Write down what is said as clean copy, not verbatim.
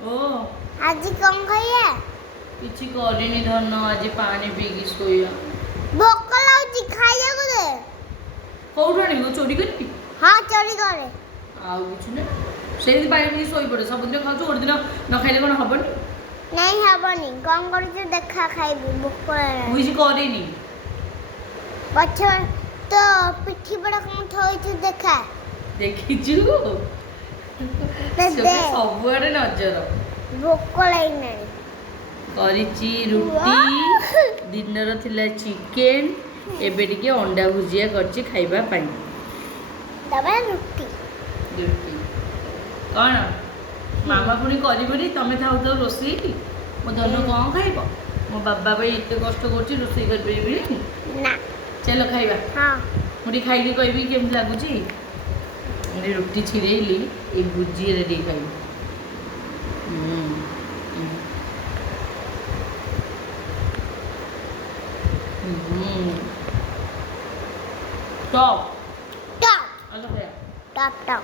ओ आज कौन खाइए किछि करिनी धन आज पानी पीकी सोया भोक लाउची खाइए को दे कोउठ आनिबो चोरी करबी हां चोरी करे आउ किछु ने सेही पानी पीकी सोई पड़े सब दिन खाऊ गोटे दिन न खाइले कोन हबनी नहीं हबनी कौन करछ देखा खाइबी भोक लागे मुझे करिनी पछ तो पिठी बड़ा कौन थोइछ देखा देखिछु दे सबुआडे नजर भोक लागे नहीं କରିଛି ରୁଟି ଦିନର ଥିଲା ଚିକେନ ଏବେ ଟିକେ ଅଣ୍ଡା ଭୁଜିଆ କରିଛି ଖାଇବା ପାଇଁ ଦବା ରୁଟି ରୁଟି କ'ଣ ମାମା ପୁଣି କରିବନି ତମେ ଥାଉ ତ ରୋଷେଇ ମୋ ଧନ କ'ଣ ଖାଇବ ମୋ ବାବା ପାଇଁ ଏତେ କଷ୍ଟ କରୁଛି ରୋଷେଇ କରିପାରିବିନି ନା ଚାଲ ଖାଇବା ହଁ ମୁଁ ଟିକେ ଖାଇକି କହିବି କେମିତି ଲାଗୁଛି ମୁଁ ରୁଟି ଛିଡ଼େଇଲି ଏଇ ଭୁଜିଆରେ ଟିକେ ଖାଇବି टॉप टॉप अलग है टॉप टॉप